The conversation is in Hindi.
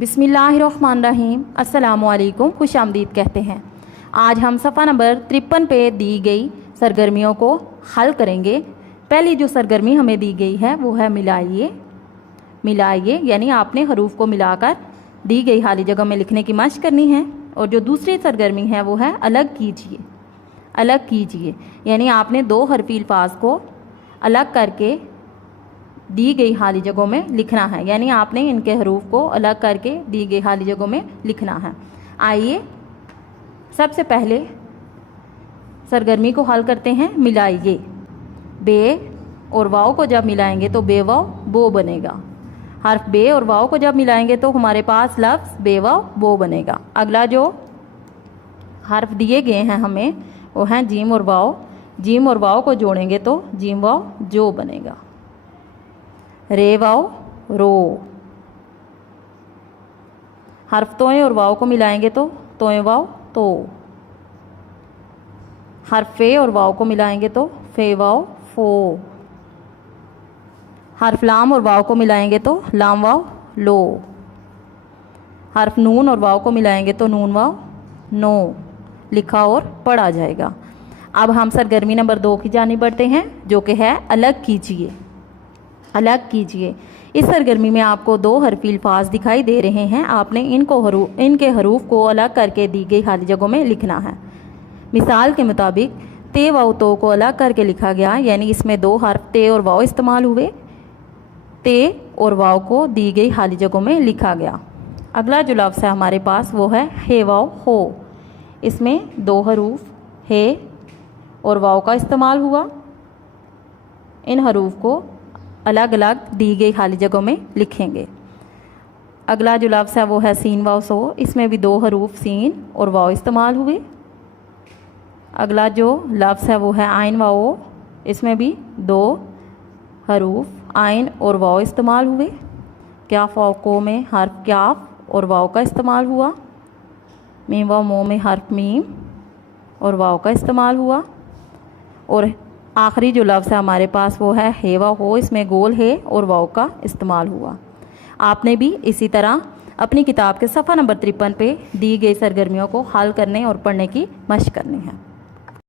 बिस्मिल्लाहिर्रहमानिर्रहीम, अस्सलामुअलैकुम, खुश आमदीद कहते हैं। आज हम सफ़ा नंबर 53 पे दी गई सरगर्मियों को हल करेंगे। पहली जो सरगर्मी हमें दी गई है वो है मिलाइए। मिलाइए यानी आपने हरूफ को मिलाकर दी गई खाली जगह में लिखने की मशक करनी है। और जो दूसरी सरगर्मी है वो है अलग कीजिए। अलग कीजिए यानी आपने दो हरफी अल्फाज को अलग करके दी गई खाली जगहों में लिखना है, यानी आपने इनके हरूफ को अलग करके दी गई खाली जगहों में लिखना है। आइए सबसे पहले सरगर्मी को हल करते हैं। मिलाइए, बे और वाव को जब मिलाएंगे तो बे वाव बो बनेगा। हर्फ बे और वाव को जब मिलाएंगे तो हमारे पास लफ्ज़ बे वाव बो बनेगा। अगला जो हर्फ दिए गए हैं हमें वो हैं जीम और वाव। जीम और वाव को जोड़ेंगे तो जीम वाव जो बनेगा। रे वाव रो। हर्फ तोए और वाव को मिलाएंगे तो तोए वाव तो। हर्फ फे और वाव को मिलाएंगे तो फे वाव फो। हर्फ लाम और वाव को मिलाएंगे तो लाम वाव लो। हर्फ नून और वाव को मिलाएंगे तो नून वाव नो। लिखा और पढ़ा जाएगा। अब हम सरगर्मी नंबर 2 की जानिब बढ़ते हैं, जो कि है अलग कीजिए। अलग कीजिए। इस सरगर्मी में आपको दो हरफी अल्फाज दिखाई दे रहे हैं। आपने इनके हरूफ को अलग करके दी गई खाली जगहों में लिखना है। मिसाल के मुताबिक ते वाव तो को अलग करके लिखा गया, यानी इसमें दो हर्फ ते और वाव इस्तेमाल हुए। ते और वाव को दी गई खाली जगहों में लिखा गया। अगला जो लफ्ज़ है हमारे पास वो है हे वाव हो। इसमें दो हरूफ हे और वाव का इस्तेमाल हुआ। इन हरूफ को अलग अलग दी गई खाली जगहों में लिखेंगे। अगला जो लफ्ज़ है वो है सीन वाव सो। इसमें भी दो हरूफ सीन और वाव इस्तेमाल हुए। अगला जो लफ्ज़ है वो है आइन वाव। इसमें भी दो हरूफ आइन और वाव इस्तेमाल हुए। क्याफ वाव को में हर्फ क्याफ और वाव का इस्तेमाल हुआ। मीम वाव मो में हर्फ मीम और वाव का इस्तेमाल हुआ। और आखिरी जो लफ्ज़ है हमारे पास वो है हे वाव हो। इसमें गोल है और वाव का इस्तेमाल हुआ। आपने भी इसी तरह अपनी किताब के सफ़ा नंबर 53 पे दी गई सरगर्मियों को हल करने और पढ़ने की मशक करनी है।